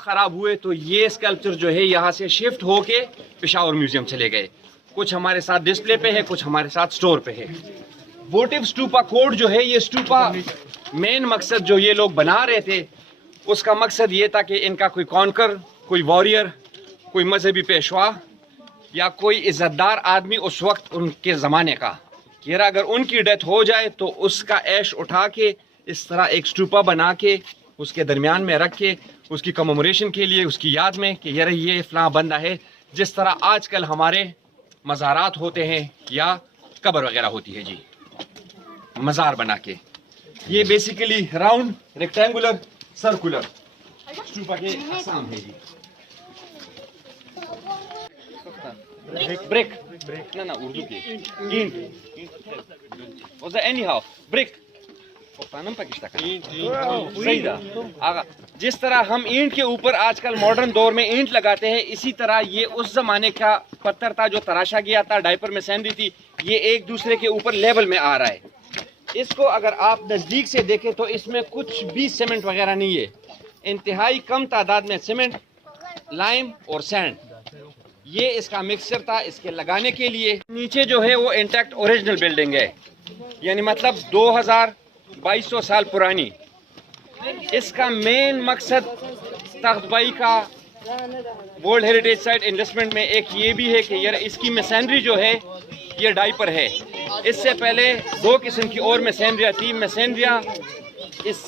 ख़राब हुए तो ये स्कल्पचर जो है यहाँ से शिफ्ट होके पेशावर म्यूज़ियम चले गए। कुछ हमारे साथ डिस्प्ले पे है, कुछ हमारे साथ स्टोर पे है। वोटिव स्टूपा कोड जो है, ये स्टूपा मेन मकसद जो ये लोग बना रहे थे, उसका मकसद ये था कि इनका कोई कॉन्कर, कोई वॉरियर, कोई मजहबी पेशवा या कोई इज़्ज़तदार आदमी उस वक्त उनके ज़माने का, कि अगर उनकी डेथ हो जाए तो उसका ऐश उठा के इस तरह एक स्टूपा बना के उसके दरमियान में रख के उसकी कमेमोरेशन के लिए, उसकी याद में कि यार ये फ़लाँ बंदा है, जिस तरह आजकल हमारे मज़ारात होते हैं या कब्र वगैरह होती है जी, मज़ार बना के। ये basically round, rectangular, circular stupa के अक़साम है जी। ब्रिक ना उर्दू की ईंट was that anyhow brick सही था आगा। जिस तरह हम ईंट के ऊपर आजकल मॉडर्न दौर में ईंट लगाते हैं, इसी तरह ये उस जमाने का पत्थर था जो तराशा गया था, डायपर में सैंडी थी, ये एक दूसरे के ऊपर लेवल में आ रहा है। इसको अगर आप नज़दीक से देखें तो इसमें कुछ भी सीमेंट वगैरह नहीं है, इंतहाई कम तादाद में सीमेंट, लाइम और सैंड, ये इसका मिक्सचर था इसके लगाने के लिए। नीचे जो है वो इंटैक्ट ओरिजिनल बिल्डिंग है, यानी मतलब 2200 साल पुरानी। इसका मेन मकसद तख्तबाई का वर्ल्ड हेरिटेज साइट इन्वेस्टमेंट में एक ये भी है कि यार इसकी मशीनरी जो है ये डाइपर है। इससे पहले 2 किस्म की और मशीनरियाँ थी। मशीनरियाँ इस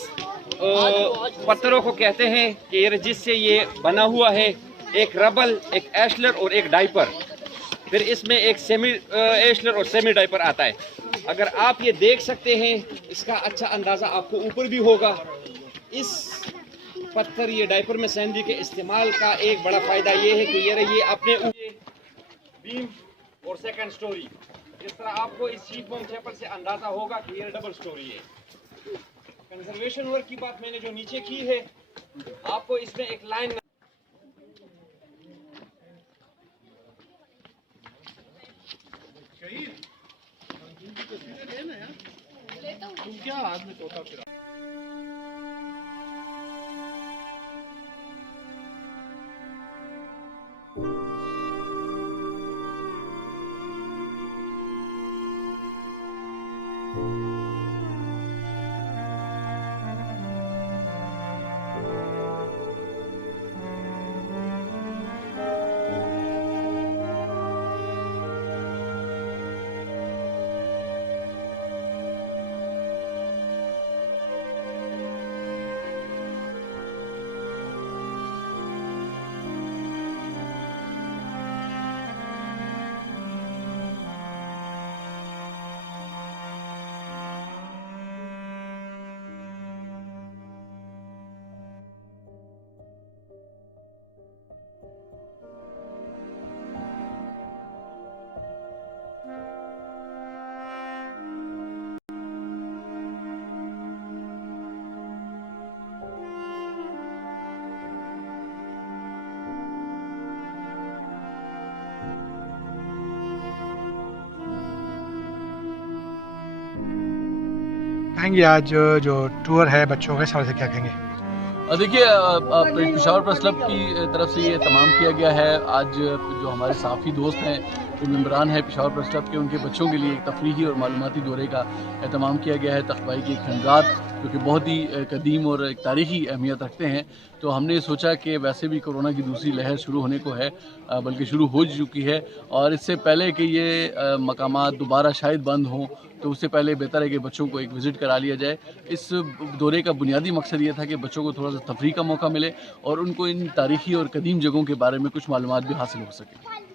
पत्थरों को कहते हैं कि यार जिससे ये बना हुआ है, एक रबल, एक एशलर और एक डाइपर, फिर इसमें एक सेमी एशलर और सेमी डाइपर आता है। अगर आप ये देख सकते हैं, इसका अच्छा अंदाज़ा आपको ऊपर भी होगा। इस पत्थर, ये डाइपर में सैंडी के इस्तेमाल का एक बड़ा फ़ायदा ये है कि ये अपने बीम और सेकंड स्टोरी, इस तरह आपको इस शीट बॉम्ब चैपल से अंदाज़ा होगा कि ये डबल स्टोरी है। कंजर्वेशन वर्क की बात मैंने जो नीचे की है, आपको इसमें एक लाइन तुम क्या हाथ में तोता फिरा। कहेंगे आज जो टूर है बच्चों के हिसाब से क्या कहेंगे? देखिए, पेशावर प्रेस क्लब की तरफ से ये तमाम किया गया है। आज जो हमारे साफ़ी दोस्त हैं, जो मेम्बरान हैं पेशावर प्रेस क्लब के, उनके बच्चों के लिए एक तफरीही और मालूमाती दौरे का एहतमाम किया गया है। तख्तबाई की खंडरात जो कि बहुत ही कदीम और एक तारीख़ी अहमियत रखते हैं, तो हमने सोचा कि वैसे भी कोरोना की दूसरी लहर शुरू होने को है, बल्कि शुरू हो चुकी है, और इससे पहले कि ये मकामात दोबारा शायद बंद हों, तो उससे पहले बेहतर है कि बच्चों को एक विज़िट करा लिया जाए। इस दौरे का बुनियादी मकसद ये था कि बच्चों को थोड़ा सा तफरीह का मौका मिले और उनको इन तारीख़ी और कदीम जगहों के बारे में कुछ मालूमात भी हासिल हो सके।